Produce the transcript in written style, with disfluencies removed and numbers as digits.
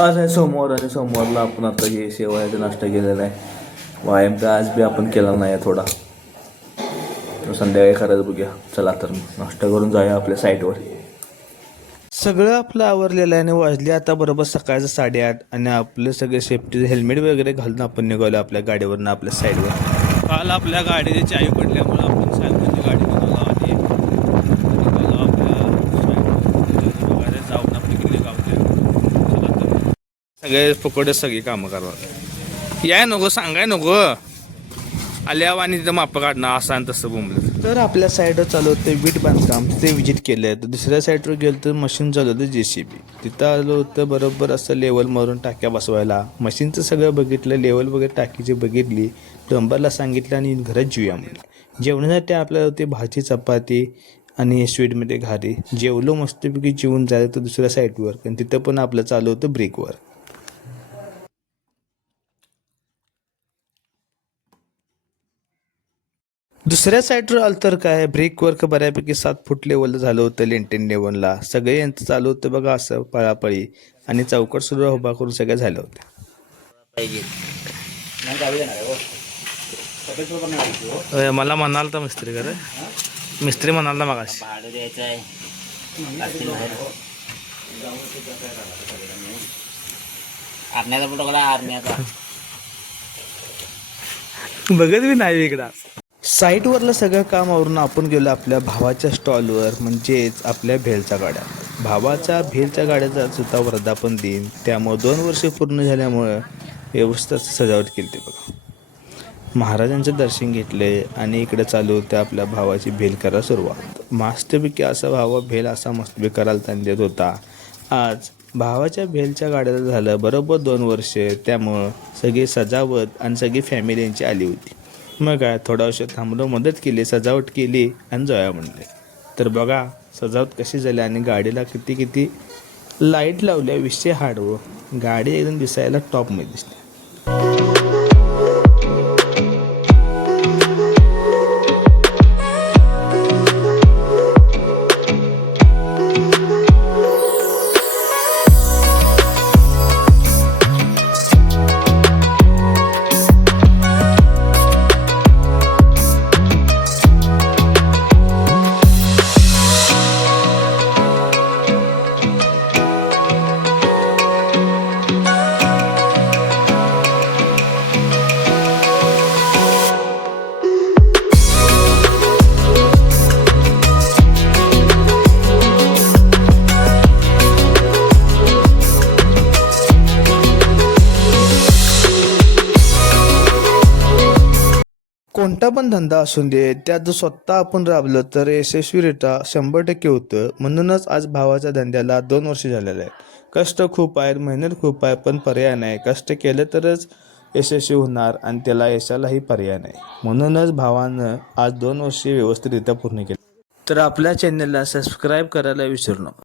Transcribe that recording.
आज आहे सोमवार आणि सोमवारला आपण आता हे शेवयाचा नाश्ता केलेला आहे. व्यायाम का आज बी आपण केला नाही आहे थोडा, तर संध्याकाळी खरंच बघूया. चला तर नाश्ता करून जाऊया आपल्या साईटवर. सगळं आपलं आवरलेलं आहे आणि वाजले आता बरोबर सकाळचं 8:30 आणि आपले सगळे सेफ्टी हेल्मेट वगैरे घालून आपण निघालो आपल्या गाडीवरनं आपल्या साईडवर. काल आपल्या गाडीची चावी पडल्यामुळं आपण सायकलची गाडी निघालो आणि निघालो आपल्या साईडवर जाऊन आपली किल्ले गावते. सगळे पकोडे सगळी कामं करणार. याय नको सांगाय नको आल्यावर आणि तिथं माप काढणं असं आणि तसं बोंबलं. तर आपल्या साईडवर चालू होतं वीट बांधकाम, ते विजिट केलं आहे. तर दुसऱ्या साईडवर गेलं तर मशीन चालू होतं JCB. तिथं आलो होतं बरोबर असं लेवल मारून टाक्या बसवायला. मशीनचं सगळं बघितलं, लेवल वगैरे टाकीची बघितली, प्लंबरला सांगितलं आणि घरात जेवूया म्हणलं. जेवणासाठी आपल्याला होती भाजी चपाती आणि स्वीटमध्ये घारी. जेवलो मस्तपैकी जेवून जायचं तर दुसऱ्या साईडवर, कारण तिथं पण आपलं चालू होतं ब्रेकवर. दुसऱ्या साईडवर आलं तर काय ब्रेकवर बऱ्यापैकी 7 फूट लेवल झालं होतं लेंटेन लेवलला. सगळे यांचं चालू होतं बघा असं पळापळी आणि चौकट सुद्धा उभा करून सगळ्या झाल्या होत्या. मला म्हणाल तर मिस्त्री कर मिस्त्री म्हणाल तर मग बघत मी नाही इकडं. साईटवरलं सगळं काम आवरून आपण गेलो आपल्या भावाच्या स्टॉलवर, म्हणजेच आपल्या भेलच्या गाड्या. भावाच्या भेलच्या गाड्याचा सुद्धा वर्धापन दिन, त्यामुळं 2 वर्ष पूर्ण झाल्यामुळं व्यवस्थित सजावट केली ते बघा. महाराजांचं दर्शन घेतले आणि इकडे चालू होते आपल्या भावाची भेल करा सुरुवात. मस्तपैकी असा भावा भेल असा मस्तपैकी करायला ताण देत होता. आज भावाच्या भेलच्या गाड्याला झालं बरोबर 2 वर्ष, त्यामुळं सगळी सजावट आणि सगळी फॅमिली यांची आली होती. मग काय थोडा वर्ष थांबलो, मदत केली, सजावट केली आणि जाऊया म्हणले. तर बघा सजावट कशी झाली आणि गाडीला किती किती लाईट लावल्या. विषय हाडवं, गाडी एकदम दिसायला टॉपमध्ये दिसते. कोणता पण धंदा असून दे, त्यात जर स्वतः आपण राबलं तर यशस्वीरित्या 100% होतं. म्हणूनच आज भावाच्या धंद्याला 2 वर्ष झालेले आहेत. कष्ट खूप आहेत, मेहनत खूप आहे, पण पर्याय नाही. कष्ट केलं तरच यशस्वी होणार आणि त्याला यशालाही पर्याय नाही. म्हणूनच भावानं आज 2 वर्षे व्यवस्थितरित्या पूर्ण केली. तर आपल्या चॅनलला सबस्क्राईब करायला विसरू नका.